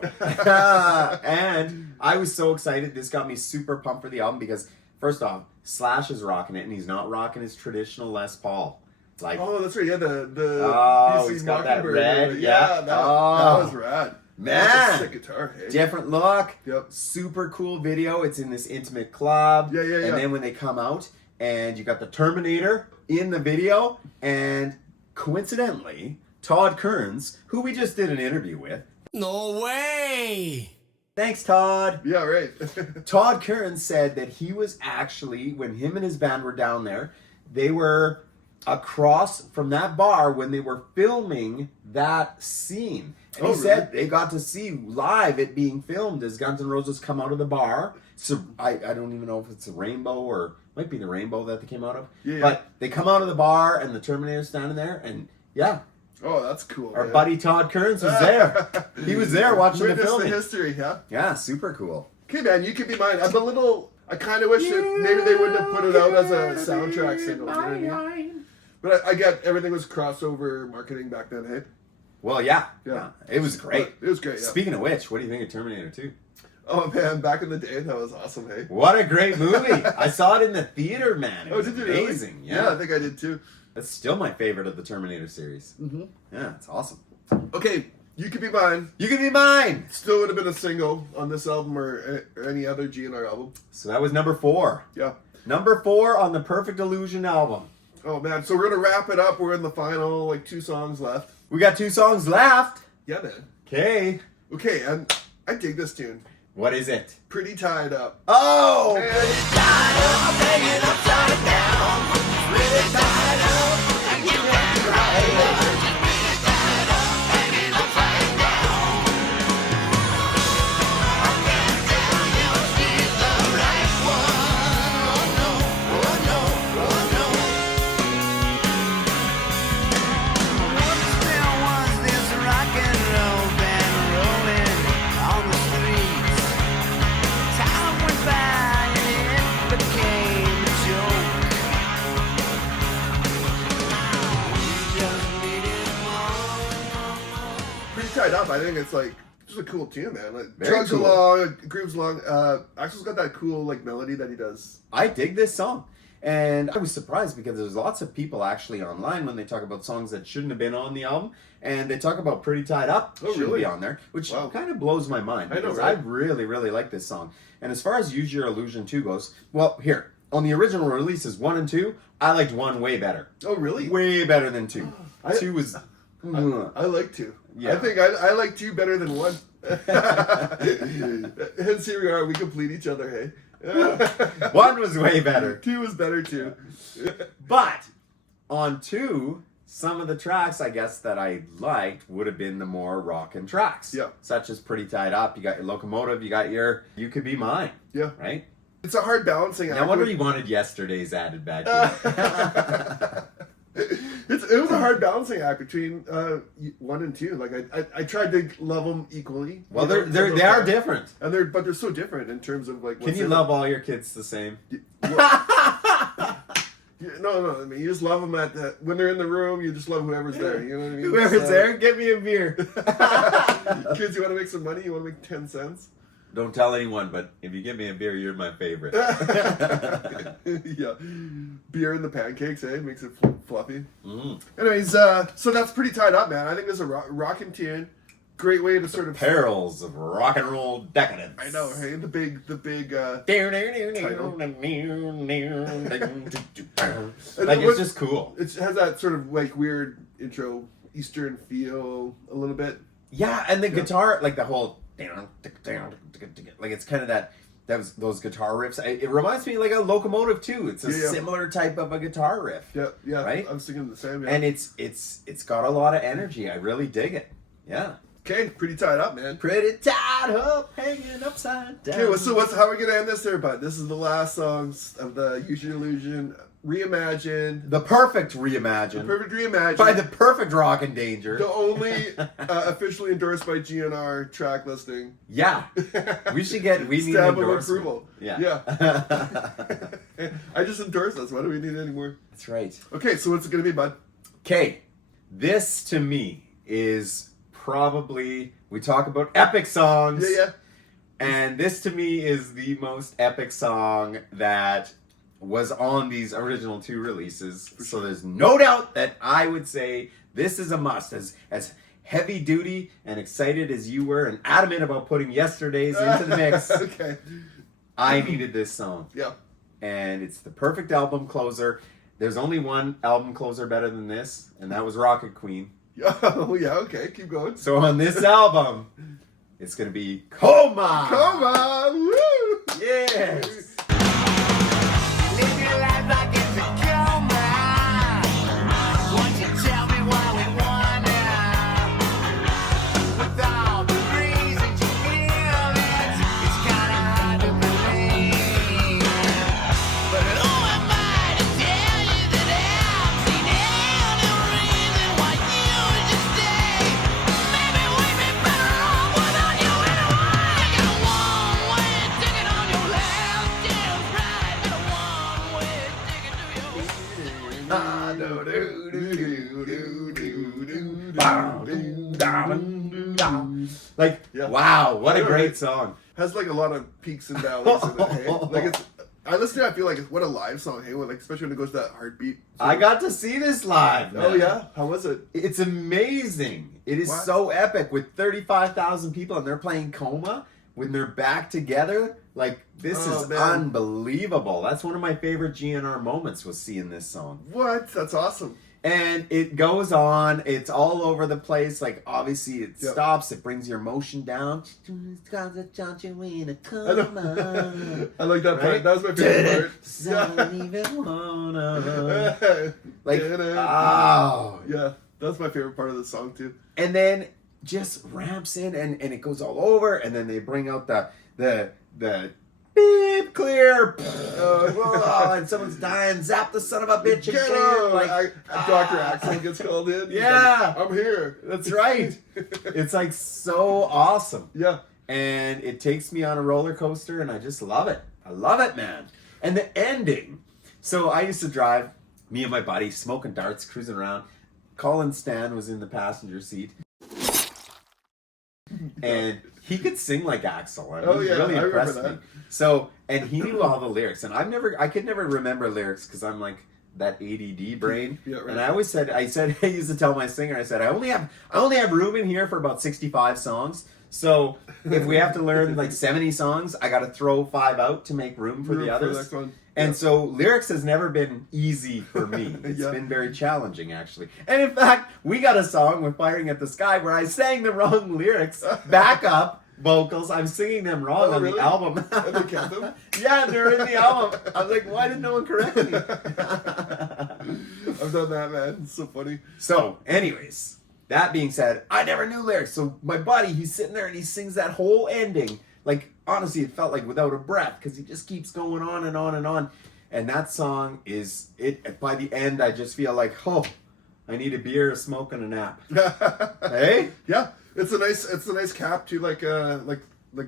And I was so excited. This got me super pumped for the album because, first off, Slash is rocking it, and he's not rocking his traditional Les Paul. It's like, Oh, that's right. Yeah, the Oh, BC he's got that Mockingbird. red, Yeah, yeah. that Oh. was rad. Man. That's a sick guitar. Hey? different look. Yep. Super cool video. It's in this intimate club. Yeah. And then when they come out, and you got the Terminator in the video, and coincidentally, Todd Kearns, who we just did an interview with. No way! Thanks, Todd. Yeah, right. Todd Kearns said that he was actually, when him and his band were down there, they were across from that bar when they were filming that scene. And he said they got to see live it being filmed as Guns N' Roses come out of the bar. So I don't even know if it's a rainbow or might be the rainbow that they came out of. Yeah. But they come out of the bar and the Terminator's standing there, and yeah. Oh, that's cool. Our buddy Todd Kearns was there. He was there watching the Witness filming. the history, yeah? Yeah, super cool. Okay, man, You Could Be Mine. I kind of wish that maybe they wouldn't have put it out as a soundtrack single. You know what I mean? But I get everything was crossover marketing back then, hey? Well, yeah. Yeah. It was great. It was great, yeah. Speaking of which, what do you think of Terminator 2? Oh, man, back in the day, that was awesome, hey? What a great movie. I saw it in the theater, man. It was did you amazing. Really? Yeah, I think I did too. That's still my favorite of the Terminator series. Mm-hmm. Yeah, it's awesome. Okay, You Could Be Mine. You Can Be Mine. Still would have been a single on this album or any other GNR album. So that was number 4. Yeah. Number 4 on the Perfect Illusion album. Oh, man. So we're going to wrap it up. We're in the final, 2 songs left. We got 2 songs left. Yeah, man. Okay. Okay, and I dig this tune. What is it? Pretty Tied Up. Oh! Man. Tied up, hanging upside down. Really tied up, and you can't right. Really tied up, hanging upside down. I can't tell you she's the right one. Oh no, oh no, oh no. Once there was this rock and roll band rolling on the streets. Time went by and it became a joke. We just needed more. Pretty Tied Up. I think it's just a cool tune, man. Very Chugs cool. along, grooves along. Axel's got that cool melody that he does. I dig this song. And I was surprised because there's lots of people actually online when they talk about songs that shouldn't have been on the album, and they talk about Pretty Tied Up Oh, should really? be on there, which Wow. kind of blows my mind I know, because right? I really, really like this song. And as far as Use Your Illusion 2 goes, well, here, on the original releases 1 and 2, I liked 1 way better. Oh, really? Way better than 2. I- 2 was... I like 2. Yeah. I think I like 2 better than 1. Hence here we are. We complete each other, hey? 1 was way better. 2 was better too. But on 2, some of the tracks I guess that I liked would have been the more rockin' tracks. Yeah. Such as Pretty Tied Up, you got your Locomotive, you got your You Could Be Mine. Yeah. Right? It's a hard balancing act. No wonder you wanted Yesterday's added back in. It was a hard balancing act between 1 and 2. I tried to love them equally. Well, You know, they are different. and they're so different in terms of Can you love all your kids the same? No. I mean, you just love them when they're in the room. You just love whoever's there. You know what I mean? Whoever's there, get me a beer. Kids, you want to make some money? You want to make 10 cents? Don't tell anyone, but if you give me a beer, you're my favorite. Yeah, beer in the pancakes, eh? Makes it fluffy. Mm. Anyways, so that's Pretty Tied Up, man. I think there's a rockin' tune. Great way to sort of Perils of rock and roll decadence. I know, hey, the big. Like it's just cool. It has that sort of weird intro Eastern feel a little bit. Yeah, and the guitar, like the whole, like it's kind of those guitar riffs. It reminds me like a Locomotive too. It's a similar type of a guitar riff. Yeah. Right? I was thinking the same. Yeah. And it's got a lot of energy. I really dig it. Yeah. Okay, Pretty Tied Up, man. Pretty tied up, hanging upside down. Okay, so how are we gonna end this there, bud? This is the last songs of the Use Your Illusion reimagined. The perfect reimagined. Perfect reimagined. By the Perfect Rock N8 Danger. The only officially endorsed by GNR track listing. Yeah. We need an Stamp of endorsement. approval. Yeah. I just endorsed this. Why do we need it anymore? That's right. Okay, so what's it gonna be, bud? Okay. This to me is probably, we talk about epic songs. Yeah. And this to me is the most epic song that was on these original 2 releases. So there's no doubt that I would say this is a must. As heavy duty and excited as you were and adamant about putting Yesterday's into the mix, Okay. I needed this song. Yeah. And it's the perfect album closer. There's only one album closer better than this, and that was Rocket Queen. Oh, yeah, okay, keep going. So on this album, it's going to be Coma! Come on! Woo! Yes! Live your life like it's a coma. Won't you tell me why we wander? With all the reasons you feel it, it's kinda hard to believe. But who am I to tell you that I've seen any reason why you should stay? Maybe we'd be better off without you anyway. Got a one-way ticket on your left, damn right. Got a one-way ticket to your Like, Yeah. wow, what a great song. Has like a lot of peaks and valleys in it, hey? Like it's, I listen to it, I feel like it's what a live song, hey? Like, especially when it goes to that heartbeat. I got to see this live, man. Oh, yeah? How was it? It's amazing. It is What? so epic with 35,000 people and they're playing Coma when they're back together. Like, this Oh, is man. unbelievable. That's one of my favorite GNR moments was seeing this song. What? That's awesome. And it goes on. It's all over the place. Like, obviously, it Yep. stops. It brings your emotion down. I like that part. Right? That was my favorite I part. don't even wanna. Yeah. Like, Yeah. oh. Yeah, that's my favorite part of the song, too. And then just ramps in and it goes all over. And then they bring out the beep clear. And someone's dying. Zap the son of a bitch Get again. out! Like, Dr. Axel gets called in. He's Yeah. like, I'm here. That's right. It's like so awesome. Yeah. And it takes me on a roller coaster and I just love it. I love it, man. And the ending. So I used to drive, me and my buddy, smoking darts, cruising around. Colin Stan was in the passenger seat. And he could sing like Axel. Oh, He yeah, really I impressed remember me. that. So, and he knew all the lyrics. And I could never remember lyrics because I'm like that ADD brain. Yeah, right. And I always said, I used to tell my singer, I said, I only have room in here for about 65 songs. So if we have to learn like 70 songs, I got to throw 5 out to make room for the others. next one. And Yeah. so lyrics has never been easy for me. It's Yeah. been very challenging, actually. And in fact, we got a song with Firing at the Sky where I sang the wrong lyrics, backup vocals. I'm singing them wrong Oh, on really? the album. And they kept them? Yeah, they're in the album. I was like, why did no one correct me? I've done that, man. It's so funny. So, anyways, that being said, I never knew lyrics. So my buddy, he's sitting there and he sings that whole ending. Like, honestly, it felt like without a breath because he just keeps going on and on and on. And that song is it. By the end, I just feel like, oh, I need a beer, a smoke, and a nap. Hey, Yeah, it's a nice cap to like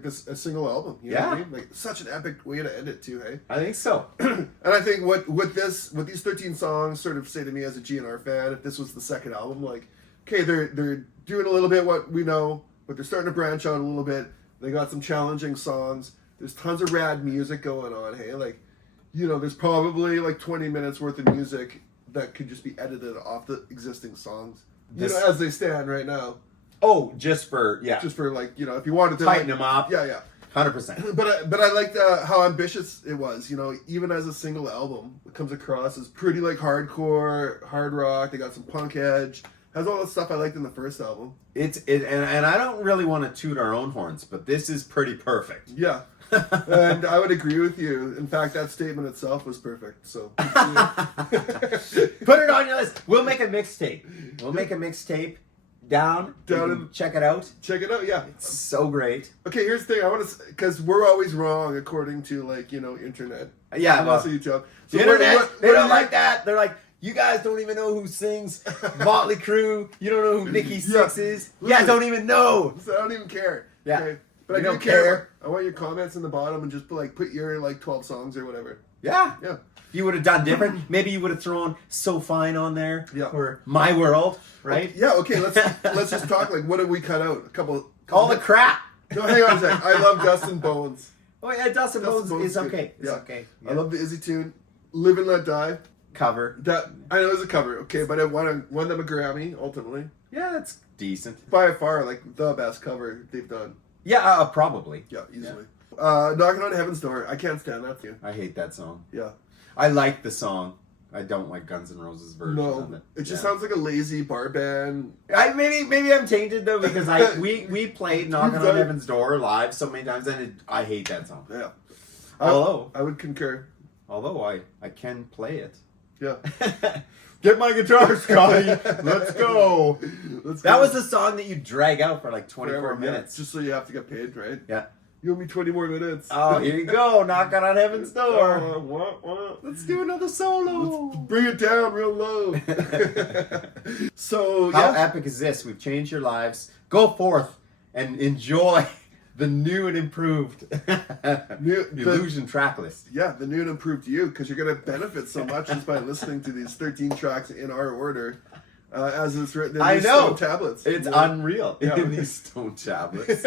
this a single album. You know what I Yeah. mean? Like such an epic way to end it too. Hey. I think so. And I think what these 13 songs sort of say to me as a GNR fan, if this was the second album, like, okay, they're doing a little bit what we know, but they're starting to branch out a little bit. They got some challenging songs. There's tons of rad music going on. Hey, like, you know, there's probably like 20 minutes worth of music that could just be edited off the existing songs. This- You know, as they stand right now. Oh, just for Like, you know, if you wanted to tighten like, them up. Yeah. 100%. But I liked how ambitious it was. You know, even as a single album, it comes across as pretty like hardcore, hard rock. They got some punk edge. Has all the stuff I liked in the first album. And I don't really want to toot our own horns, but this is pretty perfect. Yeah. And I would agree with you. In fact, that statement itself was perfect. So Put it on your list. We'll make a mixtape. We'll make a mixtape. Down Down You can and- check it out. check it out. Yeah. It's so great. Okay, here's the thing. I want to, because we're always wrong according to like, you know, internet. Yeah, And well, also YouTube. The So internet, they what don't do like that. They're like, you guys don't even know who sings Motley Crue. You don't know who Nikki Sixx is. You guys don't even know. So I don't even care. Yeah. Okay? But You I do don't care. care. I want your comments in the bottom and just put your like 12 songs or whatever. Yeah. Yeah. You would have done different. Maybe you would have thrown So Fine on there. Yeah. Or My World, right? Yeah, okay, let's just talk like what did we cut out? A couple All the crap. No, hang on a sec. I love Dustin Bones. Oh yeah, Dustin Bones is good. okay. It's Yeah. okay. I love the Izzy tune. Live and Let Die. Cover. That I know it's a cover, okay, but it won them a Grammy ultimately. Yeah, that's decent. By far, like the best cover they've done. Yeah, probably. Yeah, easily. Knocking on Heaven's Door. I can't stand that tune. I hate that song. Yeah. I like the song. I don't like Guns N' Roses version No, of it. it just sounds like a lazy bar band. Maybe I'm tainted though because we played Knocking on Heaven's Door live so many times and I hate that song. Yeah. Although I would concur. Although I can play it. Yeah. Get my guitar, Scotty. Let's go. That was the song that you drag out for like 24 minutes. Just so you have to get paid, right? Yeah. You owe me 20 more minutes. Oh, here you go. Knocking on Heaven's Door. What? Let's do another solo. Let's bring it down real low. So, How epic is this? We've changed your lives. Go forth and enjoy the new and improved Illusion track list. Yeah, the new and improved you, because you're going to benefit so much just by listening to these 13 tracks in our order. As it's written in these stone tablets. It's unreal. Yeah. In these stone tablets.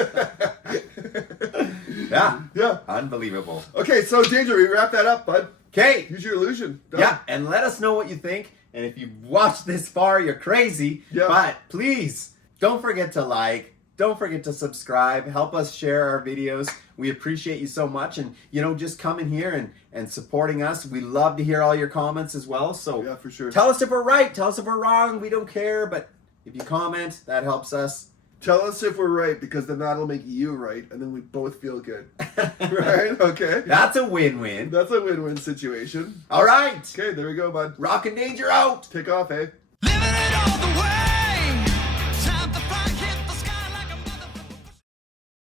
Yeah. Unbelievable. Okay, so Danger, we wrap that up, bud. Okay. Use your illusion. Done. Yeah, and let us know what you think. And if you've watched this far, you're crazy. Yeah. But please, don't forget to like. Don't forget to subscribe. Help us share our videos. We appreciate you so much. And, just coming here and supporting us. We love to hear all your comments as well. So yeah, for sure. Tell us if we're right. Tell us if we're wrong. We don't care. But if you comment, that helps us. Tell us if we're right, because then that'll make you right. And then we both feel good. Right? Okay. That's a win-win. That's a win-win situation. All right. Okay, there we go, bud. Rock and Danger out. Take off, eh? Living it all the way.